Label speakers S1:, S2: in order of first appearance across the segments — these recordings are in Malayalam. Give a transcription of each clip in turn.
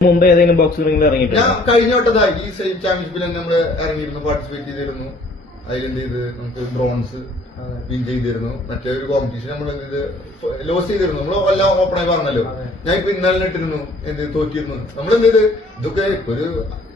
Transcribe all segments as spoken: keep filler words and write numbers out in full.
S1: മുമ്പ് ഏതെങ്കിലും ബോക്സിംഗ് റിംഗിൽ ഇറങ്ങിയിട്ടുണ്ട്?
S2: ഞാൻ കഴിഞ്ഞ വട്ടതാ ഈ സെയിം ചാമ്പ്യൻഷിപ്പിൽ തന്നെ നമ്മള് ഇറങ്ങിയിരുന്നു, പാർട്ടിസിപ്പേറ്റ് ചെയ്തിരുന്നു. അതിലെന്ത് ചെയ്ത് നമുക്ക് ബ്രോൺസ് വിൻ ചെയ്തിരുന്നു. മറ്റേ ഒരു കോമ്പറ്റീഷൻ നമ്മൾ എന്ത് ചെയ്ത് ലോസ് ചെയ്തിരുന്നു. നമ്മൾ എല്ലാം ഓപ്പണായി പറഞ്ഞല്ലോ. ഞാൻ ഇപ്പൊ ഇന്നലെ ഇട്ടിരുന്നു, എന്ത് തോറ്റിരുന്നു. നമ്മൾ എന്ത് ചെയ്ത് ഇതൊക്കെ ഇപ്പൊ ഒരു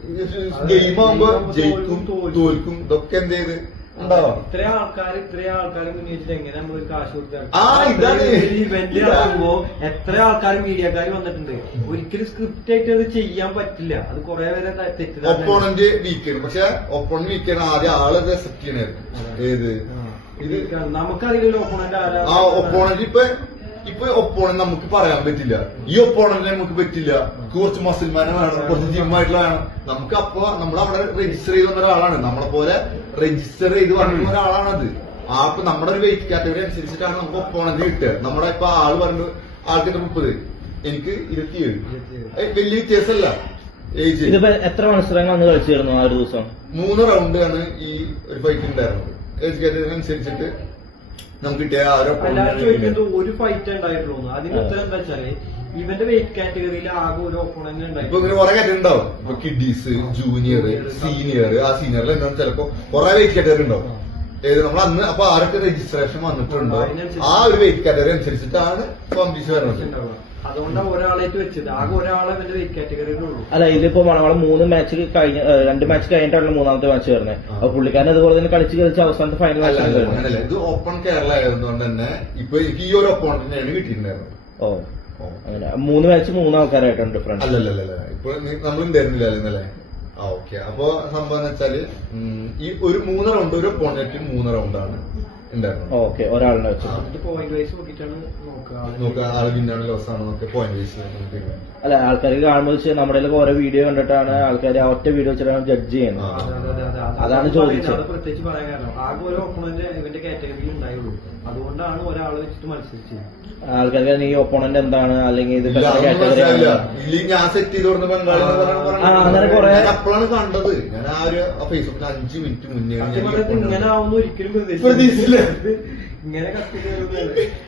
S2: ഗെയിം ആകുമ്പോ ജയിക്കും തോൽക്കും ഇതൊക്കെ എന്ത് ചെയ്ത് ഉണ്ടാവാം.
S3: ഇത്രയും ആൾക്കാർ ഇത്രയും ആൾക്കാരെ മുന്നിട്ട് എങ്ങനെ നമ്മൾ കാശ് കൊടുത്താൽ
S2: ആ ഇതാണ്
S3: ഇവന്റ് നടക്കുമ്പോ എത്ര ആൾക്കാർ മീഡിയക്കാർ വന്നിട്ടുണ്ട്. ഒരിക്കലും സ്ക്രിപ്റ്റ് ആയിട്ട് അത് ചെയ്യാൻ പറ്റില്ല. അത് കുറെ പേരെ തെറ്റിദ്ധാരണ.
S2: ഒപ്പോണന്റ് വീക്കാണ്. പക്ഷെ ഒപ്പോണന്റ് വീക്കാണ് ആദ്യം ആളത് അക്സെപ്റ്റ് ചെയ്യണായിരുന്നു. ഏത്
S3: ഇത് നമുക്കറിയില്ലല്ലോ ഒപ്പോണന്റ് ആരാ.
S2: ആ ഒപ്പോണന്റ് ഇപ്പൊ ഇപ്പൊ ഒപ്പോണന്റ് നമുക്ക് പറയാൻ പറ്റില്ല. ഈ ഒപ്പോണന്റ് നമുക്ക് പറ്റില്ല. കുറച്ച് മസിൽമാനെ വേണം, കുറച്ച് ജിമ്മായിട്ടുള്ള വേണം. നമുക്ക് അപ്പൊ നമ്മൾ അവിടെ രജിസ്റ്റർ ചെയ്ത് വന്ന ഒരാളാണ്. നമ്മളെ പോലെ രജിസ്റ്റർ ചെയ്ത് വന്ന ഒരാളാണത്. ആ ഇപ്പൊ നമ്മുടെ ഒരു വെയിറ്റ് കാറ്റഗറി അനുസരിച്ചിട്ടാണ് നമുക്ക് ഒപ്പോണന്റ് കിട്ടുക. നമ്മുടെ ഇപ്പൊ ആള് പറഞ്ഞു ആൾക്കിട്ട് മുപ്പത്, എനിക്ക് ഇരുപത്തിയേഴ്. വലിയ വ്യത്യാസമല്ല ഏജ്.
S1: ഇതിപ്പോ എത്ര മത്സരങ്ങൾ അന്ന് കളിച്ചിരുന്നു ആ ഒരു ദിവസം?
S2: മൂന്ന് റൗണ്ട് ആണ് ഈ ഒരു ഫൈറ്റ് ഉണ്ടായിരുന്നത്. ഏജ് കാറ്റഗറി അനുസരിച്ചിട്ട് നമുക്ക് കിട്ടിയ
S3: ഒരു ഫൈറ്റ് ഉണ്ടായിട്ടുള്ളൂ. അതിന് ഉത്തരം എന്താ വെച്ചാല് ഇവന്റെ വെയിറ്റ് കാറ്റഗറിയിൽ ആകെ ഒരു ഒപ്പോണന്റ് ഉണ്ടായി.
S2: ഇപ്പൊ ഇങ്ങനെ കുറെ കാറ്റഗറി ഉണ്ടാവും. ഇപ്പൊ കിഡീസ്, ജൂനിയർ, സീനിയർ. ആ സീനിയറിൽ എന്താണെന്ന് ചിലപ്പോ കുറെ വെയിറ്റ് കാറ്റഗറി ഉണ്ടാവും. ഏത് നമ്മൾ അന്ന് അപ്പൊ ആരൊക്കെ രജിസ്ട്രേഷൻ വന്നിട്ടുണ്ടോ ആ ഒരു വെയിറ്റ് കാറ്റഗറി അനുസരിച്ചിട്ടാണ് കോമ്പറ്റീഷൻ വരുന്നത്.
S3: അതുകൊണ്ടാണ് ഒരാളായിട്ട് വെച്ചത്. ആകെ ഒരാളെ അവന്റെ വെയിറ്റ് കാറ്റഗറിയിലുള്ളൂ.
S1: അല്ല ഇതിപ്പോ നമ്മളെ മൂന്ന് മാച്ച് കഴിഞ്ഞ രണ്ട് മാച്ച് കഴിഞ്ഞിട്ടാണ് മൂന്നാമത്തെ മാച്ച് വരുന്നത്. അപ്പൊ പുള്ളിക്കാരൻ അതുപോലെ തന്നെ കളിച്ച് കളിച്ച് അവസാനത്തെ ഫൈനൽ മാച്ച്
S2: അങ്ങനല്ല. ഇത് ഓപ്പൺ കേരള ആയതുകൊണ്ട് തന്നെ ഇപ്പൊ ഈ ഒരു ഒപ്പോണന്റിനെയാണ് കിട്ടിയിട്ടുണ്ടായിരുന്നത്.
S1: ഓ അങ്ങനെ മൂന്ന് മാച്ച് മൂന്ന് ആൾക്കാരായിട്ടാണ് ഡിഫറൻസ്.
S2: അല്ലല്ലല്ല ഇപ്പൊ നമ്മൾ ഉണ്ടായിരുന്നില്ല ഇന്നലെ. ആ ഓക്കെ. അപ്പൊ സംഭവം എന്ന് വെച്ചാല് ഈ ഒരു മൂന്ന് റൗണ്ട് ഒരു ഒപ്പോണന്റ് മൂന്ന് റൗണ്ടാണ് ഉണ്ടായിരുന്നത്.
S1: ഓക്കെ ഒരാളിനെ വെച്ചിട്ട്
S3: പോയിന്റ് വൈസ് നോക്കിയിട്ടാണ്
S2: നോക്കുക ആള് വിന്നാണ് ലോസ് ആണോ എന്നൊക്കെ പോയിന്റ് വൈസ്.
S1: അല്ല ആൾക്കാർക്ക് കാണുമ്പോൾ നമ്മുടെ ഓരോ വീഡിയോ കണ്ടിട്ടാണ് ആൾക്കാർ ആ ഒറ്റ വീഡിയോ വെച്ചിട്ടാണ് ജഡ്ജ് ചെയ്യുന്നത്. അതാണ് ചോദിച്ചത്.
S3: പ്രത്യേകിച്ച് പറയാൻ കാരണം ആകെ ഒരു ഒപ്പോണന്റ് ഇവന്റെ കാറ്റഗറിയിൽ ഉണ്ടായുള്ളൂ. അതുകൊണ്ടാണ് ഒരാളെ വെച്ചിട്ട് മത്സരിച്ചത്.
S1: ആൾക്കാർക്ക് ഈ ഒപ്പോണന്റ് എന്താണ് അല്ലെങ്കിൽ ഇത്
S2: ഞാൻ സെറ്റ് ചെയ്ത് കൊടുത്ത ബംഗാളി അപ്പോഴാണ് കണ്ടത്. ഞാൻ ആ ഒരു ഫേസ്ബുക്കിൽ അഞ്ചു മിനിറ്റ് മുന്നേ
S3: ഇങ്ങനെ ആവുന്ന ഒരിക്കലും പ്രതീക്ഷിച്ചില്ല. ഇങ്ങനെ കത്തി